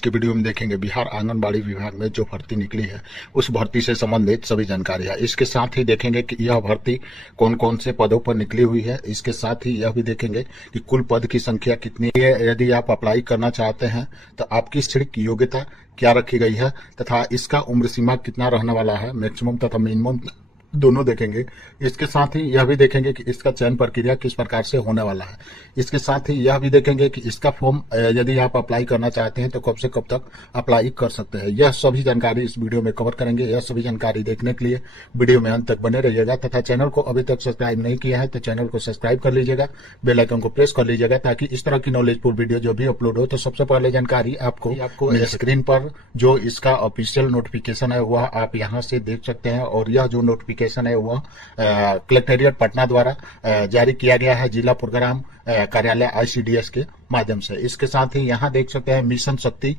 आज के वीडियो में देखेंगे बिहार आंगनबाड़ी विभाग में जो भर्ती निकली है उस भर्ती से संबंधित सभी जानकारियां। इसके साथ ही देखेंगे कि यह भर्ती कौन कौन से पदों पर निकली हुई है। इसके साथ ही यह भी देखेंगे कि कुल पद की संख्या कितनी है। यदि आप अप्लाई करना चाहते हैं तो आपकी शैक्षणिक योग्यता क्या रखी गई है तथा इसका उम्र सीमा कितना रहने वाला है, मैक्सिमम तथा मिनिमम दोनों देखेंगे। इसके साथ ही यह भी देखेंगे कि इसका चयन प्रक्रिया किस प्रकार से होने वाला है। इसके साथ ही यह भी देखेंगे कि इसका फॉर्म यदि आप अप्लाई करना चाहते हैं तो कब से कब तक अप्लाई कर सकते हैं। यह सभी जानकारी इस वीडियो में कवर करेंगे। यह सभी जानकारी देखने के लिए वीडियो में अंत तक बने रहिएगा तथा चैनल को अभी तक सब्सक्राइब नहीं किया है तो चैनल को सब्सक्राइब कर लीजिएगा, बेल आइकन को प्रेस कर लीजिएगा ताकि इस तरह की नॉलेजफुल वीडियो जो भी अपलोड हो तो सबसे पहले जानकारी आपको स्क्रीन पर जो इसका ऑफिशियल नोटिफिकेशन है वह आप यहाँ से देख सकते हैं। और यह जो नोटिफिकेशन है वह कलेक्टेरिएट पटना द्वारा जारी किया गया है जिला प्रोग्राम कार्यालय ICDS के माध्यम से। इसके साथ ही यहाँ देख सकते हैं मिशन शक्ति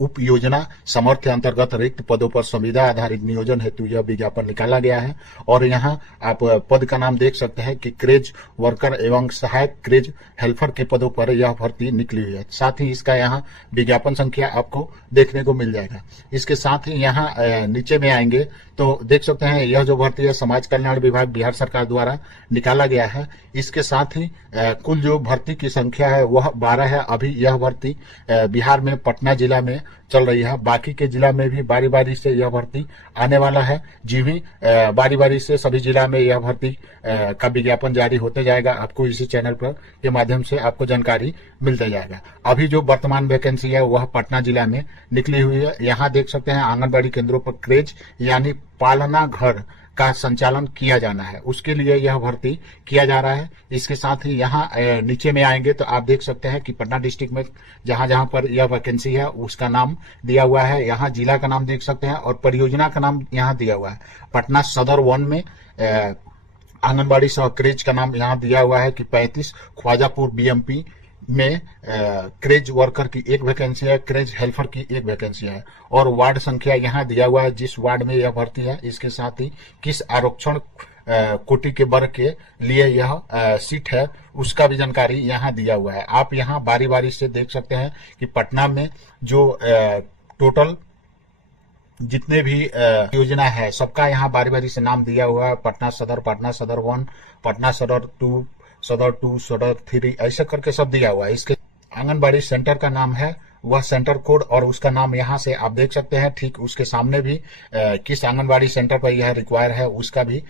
उप योजना समर्थ अंतर्गत रिक्त पदों पर संविदा आधारित नियोजन हेतु यह विज्ञापन निकाला गया है। और यहाँ आप पद का नाम देख सकते हैं कि क्रेज वर्कर एवं सहायक क्रेज हेल्पर के पदों पर यह भर्ती निकली हुई है। साथ ही इसका यहाँ विज्ञापन संख्या आपको देखने को मिल जाएगा। इसके साथ ही यहाँ नीचे में आएंगे तो देख सकते हैं यह जो भर्ती है समाज कल्याण विभाग बिहार सरकार द्वारा निकाला गया है। इसके साथ ही कुल जो भर्ती की संख्या है वह 12 है। अभी यह भर्ती बिहार में पटना जिला में चल रही है। बाकी के जिला में भी बारी बारी से यह भर्ती आने वाला है। जी भी बारी बारी से सभी जिला में यह भर्ती का विज्ञापन जारी होते जाएगा। आपको इसी चैनल पर के माध्यम से आपको जानकारी मिलता जाएगा। अभी जो वर्तमान वैकेंसी है वह पटना जिला में निकली हुई है। यहाँ देख सकते हैं आंगनबाड़ी केंद्रों पर क्रेज यानी पालना घर का संचालन किया जाना है, उसके लिए यह भर्ती किया जा रहा है। इसके साथ ही यहाँ नीचे में आएंगे तो आप देख सकते हैं कि पटना डिस्ट्रिक्ट में जहां जहां पर यह वैकेंसी है उसका नाम दिया हुआ है। यहाँ जिला का नाम देख सकते हैं और परियोजना का नाम यहाँ दिया हुआ है। पटना सदर 1 में आंगनबाड़ी सह क्रेज का नाम यहाँ दिया हुआ है कि 35, ख्वाजापुर BMP में क्रेज वर्कर की एक वैकेंसी है, क्रेज हेल्पर की एक वैकेंसी है। और वार्ड संख्या यहाँ दिया हुआ है जिस वार्ड में यह भर्ती है। इसके साथ ही किस आरक्षण कोटि के वर्ग के लिए यह सीट है उसका भी जानकारी यहाँ दिया हुआ है। आप यहाँ बारी बारी से देख सकते हैं कि पटना में जो टोटल जितने भी योजना है सबका यहाँ बारी बारी से नाम दिया हुआ है। पटना सदर 1, पटना सदर 2, सदर 2, सदर 3 ऐसे करके सब दिया हुआ है। इसके आंगनबाड़ी सेंटर का नाम है वह सेंटर कोड और उसका नाम यहाँ से आप देख सकते हैं। ठीक उसके सामने भी किस आंगनबाड़ी सेंटर पर यह रिक्वायर है उसका भी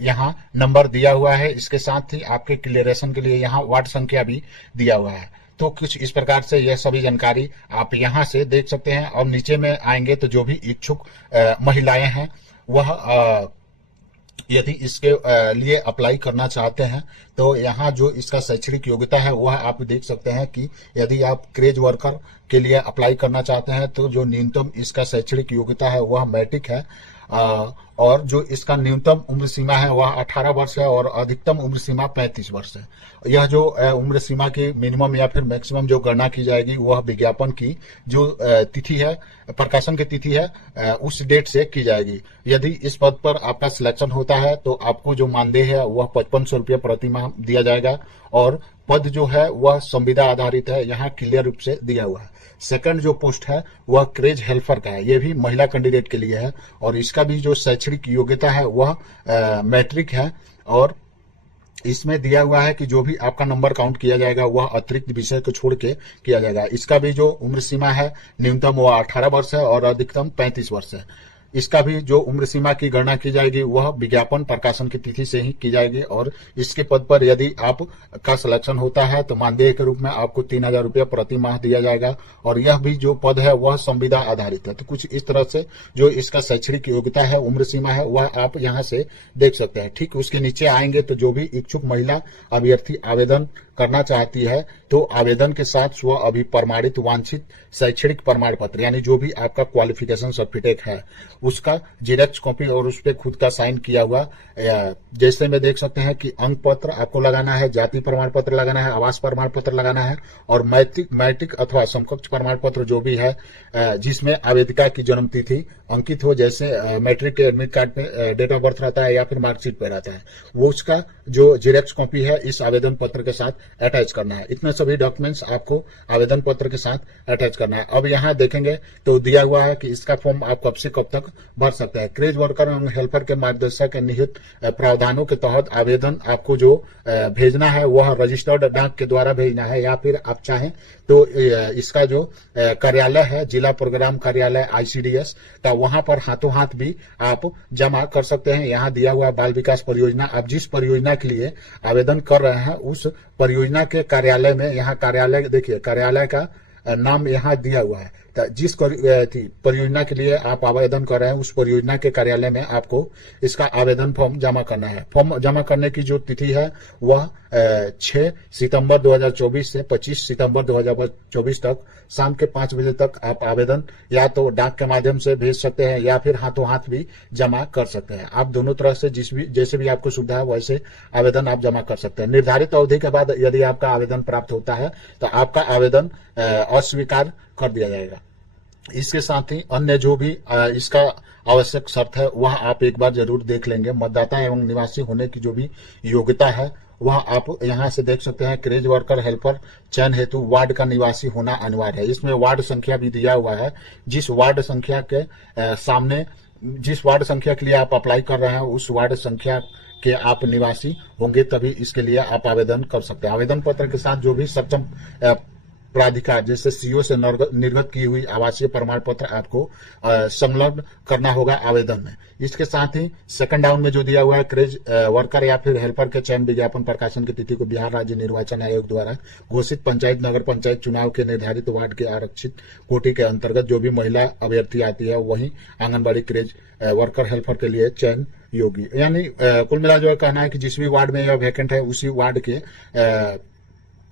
यहाँ नंबर दिया हुआ है। इसके साथ ही आपके क्लियरेशन के लिए यहाँ वार्ड संख्या भी दिया हुआ है। तो कुछ इस प्रकार से यह सभी जानकारी आप यहाँ से देख सकते हैं। और नीचे में आएंगे तो जो भी इच्छुक महिलाएं हैं वह यदि इसके लिए अप्लाई करना चाहते हैं तो यहाँ जो इसका शैक्षणिक योग्यता है वह आप देख सकते हैं कि यदि आप क्रेज वर्कर के लिए अप्लाई करना चाहते हैं तो जो न्यूनतम इसका शैक्षणिक योग्यता है वह मैट्रिक है। और जो इसका न्यूनतम उम्र सीमा है वह 18 वर्ष है और अधिकतम उम्र सीमा 35 वर्ष है। यह जो उम्र सीमा की मिनिमम या फिर मैक्सिमम जो गणना की जाएगी वह विज्ञापन की जो तिथि है, प्रकाशन की तिथि है उस डेट से की जाएगी। यदि इस पद पर आपका सिलेक्शन होता है तो आपको जो मानदेय है वह 5500 रुपये प्रति माह दिया जाएगा। और पद जो है वह संविदा आधारित है, यहाँ क्लियर रूप से दिया हुआ है। सेकंड जो पोस्ट है वह क्रेज हेल्पर का है, यह भी महिला कैंडिडेट के लिए है और इसका भी जो शैक्षणिक योग्यता है वह मैट्रिक है। और इसमें दिया हुआ है कि जो भी आपका नंबर काउंट किया जाएगा वह अतिरिक्त विषय को छोड़ के किया जाएगा। इसका भी जो उम्र सीमा है न्यूनतम वह 18 वर्ष है और अधिकतम 35 वर्ष है। इसका भी जो उम्र सीमा की गणना की जाएगी वह विज्ञापन प्रकाशन की तिथि से ही की जाएगी। और इसके पद पर यदि आप का सिलेक्शन होता है तो मानदेय के रूप में आपको 3000 रुपये प्रति माह दिया जाएगा। और यह भी जो पद है वह संविदा आधारित है। तो कुछ इस तरह से जो इसका शैक्षणिक योग्यता है, उम्र सीमा है वह आप यहाँ से देख सकते हैं। ठीक उसके नीचे आएंगे तो जो भी इच्छुक महिला अभ्यर्थी आवेदन करना चाहती है तो आवेदन के साथ स्व अभी प्रमाणित वांछित शैक्षणिक प्रमाण पत्र यानी जो भी आपका क्वालिफिकेशन सर्टिफिकेट है उसका जेरॉक्स कॉपी और उस पर खुद का साइन किया हुआ जैसे में देख सकते हैं कि अंक पत्र आपको लगाना है, जाति प्रमाण पत्र लगाना है, आवास प्रमाण पत्र लगाना है और मैट्रिक अथवा समकक्ष प्रमाण पत्र जो भी है जिसमें आवेदिका की जन्म तिथि अंकित हो, जैसे मैट्रिक के एडमिट कार्ड पे डेट ऑफ बर्थ रहता है या फिर मार्कशीट पे रहता है, वो उसका जो जेरॉक्स कॉपी है इस आवेदन पत्र के साथ अटैच करना है। इतने सभी डॉक्यूमेंट्स आपको आवेदन पत्र के साथ अटैच करना है। अब यहाँ देखेंगे तो दिया हुआ है कि इसका फॉर्म आप कब से कब तक भर सकते हैं। क्रेज वर्कर एवं हेल्पर के मार्गदर्शक के निहित प्रावधानों के तहत आवेदन आपको जो भेजना है वह रजिस्टर्ड डाक के द्वारा भेजना है, या फिर आप चाहें तो इसका जो कार्यालय है जिला प्रोग्राम कार्यालय ICDS का, वहां पर हाथों हाथ भी आप जमा कर सकते हैं। यहाँ दिया हुआ बाल विकास परियोजना, आप जिस परियोजना के लिए आवेदन कर रहे हैं उस परियोजना के कार्यालय में, यहाँ कार्यालय देखिए, कार्यालय का नाम यहाँ दिया हुआ है। जिस परियोजना के लिए आप आवेदन कर रहे हैं उस परियोजना के कार्यालय में आपको इसका आवेदन फॉर्म जमा करना है। फॉर्म जमा करने की जो तिथि है वह 6 सितंबर 2024 से 25 सितंबर 2024 तक शाम के 5 बजे तक आप आवेदन या तो डाक के माध्यम से भेज सकते हैं या फिर हाथों हाथ भी जमा कर सकते हैं। आप दोनों तरह से जैसे भी आपको सुविधा है वैसे आवेदन आप जमा कर सकते हैं। निर्धारित अवधि के बाद यदि आपका आवेदन प्राप्त होता है तो आपका आवेदन अस्वीकार कर दिया जाएगा। इसके साथ ही अन्य जो भी इसका आवश्यक शर्त है वह आप एक बार जरूर देख लेंगे। मतदाता एवं निवासी होने की जो भी योग्यता है वह आप यहां से देख सकते हैं। क्रेज वर्कर हेल्पर चयन हेतु वार्ड का निवासी होना अनिवार्य है। इसमें वार्ड संख्या भी दिया हुआ है। जिस वार्ड संख्या के सामने जिस वार्ड संख्या के लिए आप अप्लाई कर रहे हैं उस वार्ड संख्या के आप निवासी होंगे तभी इसके लिए आप आवेदन कर सकते हैं। आवेदन पत्र के साथ जो भी सक्षम प्राधिकार जैसे CO से निर्गत की हुई आवासीय प्रमाण पत्र आपको संलग्न करना होगा आवेदन में। इसके साथ ही सेकंड डाउन में जो दिया हुआ है, क्रेज वर्कर या फिर हेल्पर के चयन विज्ञापन प्रकाशन की तिथि को बिहार राज्य निर्वाचन आयोग द्वारा घोषित पंचायत नगर पंचायत चुनाव के निर्धारित वार्ड के आरक्षित कोटि के अंतर्गत जो भी महिला अभ्यर्थी आती है वही आंगनबाड़ी क्रेज वर्कर हेल्पर के लिए चयन योग्य, यानी कुल मिला जो कहना है कि जिस भी वार्ड में यह वैकेंट है उसी वार्ड के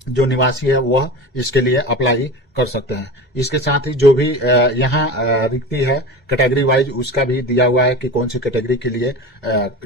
जो निवासी है वह इसके लिए अप्लाई कर सकते हैं। इसके साथ ही जो भी यहाँ रिक्ति है कैटेगरी वाइज उसका भी दिया हुआ है कि कौन सी कैटेगरी के लिए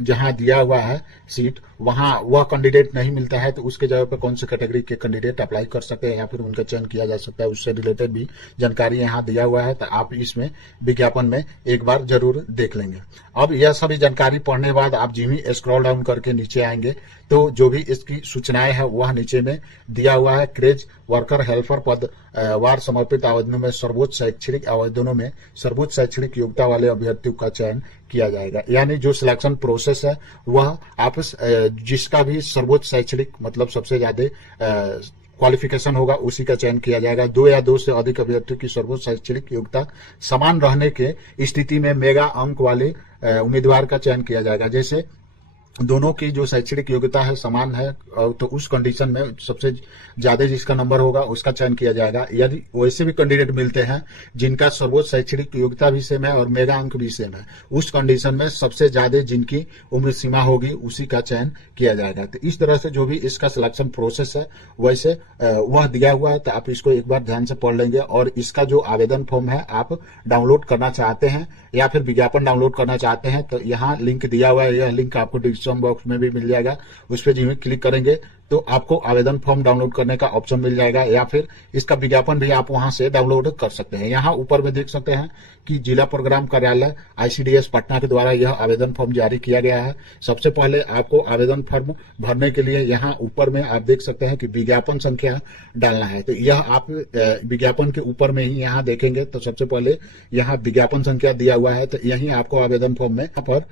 जहाँ दिया हुआ है सीट वहाँ वह कैंडिडेट नहीं मिलता है तो उसके जगह पर कौन सी कैटेगरी के कैंडिडेट अप्लाई कर सकते हैं या फिर उनका चयन किया जा सकता है, उससे रिलेटेड भी जानकारी यहाँ दिया हुआ है। तो आप इसमें विज्ञापन में एक बार जरूर देख लेंगे। अब यह सभी जानकारी पढ़ने के बाद आप जिमी स्क्रॉल डाउन करके नीचे आएंगे तो जो भी इसकी सूचनाएं है वह नीचे में दिया हुआ है। क्रेज वर्कर हेल्पर पद वार समर्पित आवेदनों में सर्वोच्च शैक्षणिक योग्यता वाले अभ्यर्थियों का चयन किया जाएगा। यानी जो सिलेक्शन प्रोसेस है वह आप जिसका भी सर्वोच्च शैक्षणिक मतलब सबसे ज्यादा क्वालिफिकेशन होगा उसी का चयन किया जाएगा। 2 या 2 से अधिक अभ्यर्थियों की सर्वोच्च शैक्षणिक योग्यता समान रहने के स्थिति में मेगा अंक वाले उम्मीदवार का चयन किया जाएगा। जैसे दोनों की जो शैक्षणिक योग्यता है समान है तो उस कंडीशन में सबसे ज्यादा जिसका नंबर होगा उसका चयन किया जाएगा। यदि वैसे भी कैंडिडेट मिलते हैं जिनका सर्वोच्च शैक्षणिक योग्यता भी सेम है और मेगा अंक भी सेम है, उस कंडीशन में सबसे ज्यादा जिनकी उम्र सीमा होगी उसी का चयन किया जाएगा। तो इस तरह से जो भी इसका सिलेक्शन प्रोसेस है वैसे वह दिया हुआ है। तो आप इसको एक बार ध्यान से पढ़ लेंगे और इसका जो आवेदन फॉर्म है आप डाउनलोड करना चाहते हैं या फिर विज्ञापन डाउनलोड करना चाहते हैं तो यहाँ लिंक दिया हुआ है। यह लिंक आपको डिस्क्रिप्शन बॉक्स में भी मिल जाएगा। उस पर जिन्हें क्लिक करेंगे तो आपको आवेदन फॉर्म डाउनलोड करने का ऑप्शन मिल जाएगा या फिर इसका विज्ञापन भी आप वहां से डाउनलोड कर सकते हैं। यहाँ ऊपर में देख सकते हैं कि जिला प्रोग्राम कार्यालय ICDS पटना के द्वारा यह आवेदन फॉर्म जारी किया गया है। सबसे पहले आपको आवेदन फॉर्म भरने के लिए यहाँ ऊपर में आप देख सकते हैं कि विज्ञापन संख्या डालना है। तो यह आप विज्ञापन के ऊपर में ही यहाँ देखेंगे तो सबसे पहले यहाँ विज्ञापन संख्या दिया हुआ है। तो यही आपको आवेदन फॉर्म में पर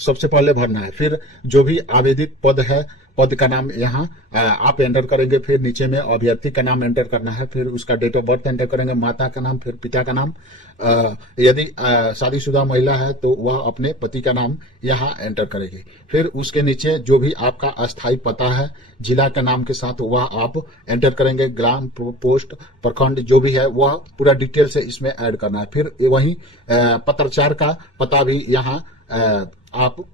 सबसे पहले भरना है। फिर जो भी आवेदित पद है पद का नाम यहाँ आप एंटर करेंगे। फिर नीचे में अभ्यर्थी का नाम एंटर करना है। फिर उसका डेट ऑफ बर्थ एंटर करेंगे, माता का नाम, फिर पिता का नाम। यदि शादीशुदा महिला है तो वह अपने पति का नाम यहाँ एंटर करेगी। फिर उसके नीचे जो भी आपका अस्थायी पता है जिला के नाम के साथ वह आप एंटर करेंगे। ग्राम पोस्ट प्रखंड जो भी है वह पूरा डिटेल से इसमें ऐड करना है। फिर वहीं पत्राचार का पता भी यहाँ आप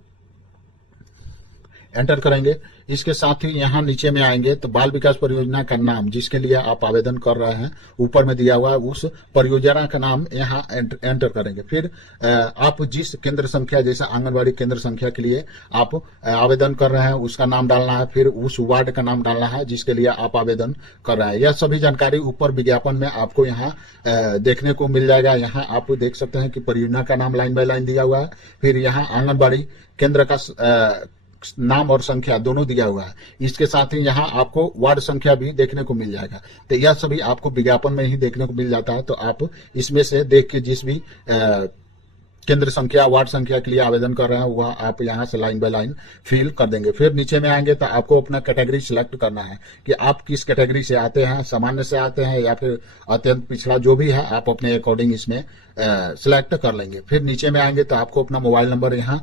एंटर करेंगे। इसके साथ ही यहाँ नीचे में आएंगे तो बाल विकास परियोजना का नाम जिसके लिए आप आवेदन कर रहे हैं ऊपर में दिया हुआ है उस परियोजना का नाम यहाँ एंटर करेंगे। फिर आप जिस केंद्र संख्या जैसे आंगनबाड़ी केंद्र संख्या के लिए आप आवेदन कर रहे हैं उसका नाम डालना है। फिर उस वार्ड का नाम डालना है जिसके लिए आप आवेदन कर रहे हैं। यह सभी जानकारी ऊपर विज्ञापन में आपको यहाँ देखने को मिल जाएगा। यहाँ आप देख सकते हैं कि परियोजना का नाम लाइन बाय लाइन दिया हुआ है। फिर यहाँ आंगनबाड़ी केंद्र का नाम और संख्या दोनों दिया हुआ है। इसके साथ ही यहाँ आपको वार्ड संख्या भी देखने को मिल जाएगा। तो यह सभी आपको विज्ञापन में ही देखने को मिल जाता है। तो आप इसमें से देख के जिस भी केंद्र संख्या, वार्ड संख्या के लिए आवेदन कर रहे हैं वह आप यहाँ से लाइन बाय लाइन फिल कर देंगे। फिर नीचे में आएंगे तो आपको अपना कैटेगरी सिलेक्ट करना है कि आप किस कैटेगरी से आते हैं, सामान्य से आते हैं या फिर अत्यंत पिछड़ा, जो भी है आप अपने अकॉर्डिंग इसमें सिलेक्ट कर लेंगे। फिर नीचे में आएंगे तो आपको अपना मोबाइल नंबर यहाँ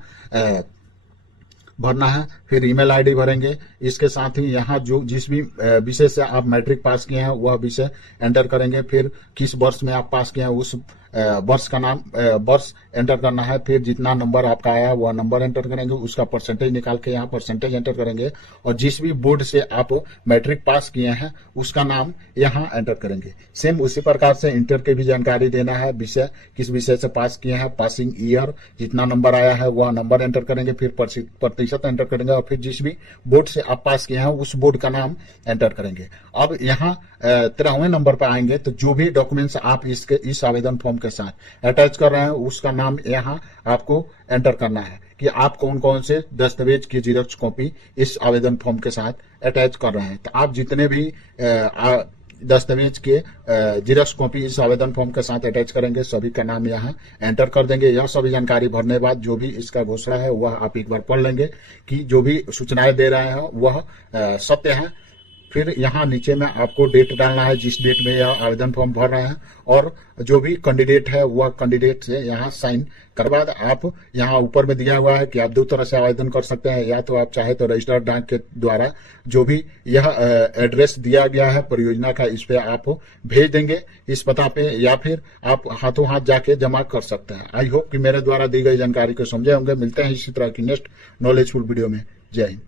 भरना है, फिर ईमेल आईडी भरेंगे। इसके साथ ही यहाँ जो जिस भी विषय से आप मैट्रिक पास किए हैं वह विषय एंटर करेंगे। फिर किस वर्ष में आप पास किए हैं उस वर्ष का नाम, वर्ष एंटर करना है। फिर जितना नंबर आपका आया वह नंबर एंटर करेंगे, उसका परसेंटेज निकाल के यहाँ परसेंटेज एंटर करेंगे। और जिस भी बोर्ड से आप मैट्रिक पास किए हैं उसका नाम यहाँ एंटर करेंगे। सेम उसी प्रकार से इंटर की भी जानकारी देना है, विषय किस विषय से पास किए हैं, पासिंग ईयर, जितना नंबर आया है वह नंबर एंटर करेंगे, फिर प्रतिशत एंटर करेंगे और फिर जिस भी बोर्ड से आप पास किए हैं उस बोर्ड का नाम एंटर करेंगे। अब यहाँ 13वें नंबर पर आएंगे तो जो भी डॉक्यूमेंट्स आप इस आवेदन फॉर्म के साथ अटैच कर रहे हैं उसका नाम यहाँ आपको एंटर करना है कि आप कौन कौन से दस्तावेज की जीरोक्स कॉपी इस आवेदन फॉर्म के साथ अटैच कर रहे हैं। तो आप जितने भी दस्तावेज के जीरोक्स कॉपी इस आवेदन फॉर्म के साथ अटैच करेंगे सभी का नाम यहाँ एंटर कर देंगे। यह सभी जानकारी भरने के बाद जो भी इसका घोषणा है वह आप एक बार पढ़ लेंगे कि जो भी सूचनाएं दे रहे हैं वह सत्य है। फिर यहाँ नीचे में आपको डेट डालना है जिस डेट में यह आवेदन फॉर्म भर रहे हैं, और जो भी कैंडिडेट है वह कैंडिडेट से यहाँ साइन कर बाद आप यहाँ ऊपर में दिया हुआ है कि आप दो तरह से आवेदन कर सकते हैं। या तो आप चाहे तो रजिस्टर्ड डाक के द्वारा जो भी यह एड्रेस दिया गया है परियोजना का इस पे आप भेज देंगे इस पता पे, या फिर आप हाथों हाथ जाके जमा कर सकते हैं। आई होप कि मेरे द्वारा दी गई जानकारी को समझे होंगे। मिलते हैं इसी तरह की नेक्स्ट नॉलेजफुल वीडियो में। जय हिंद।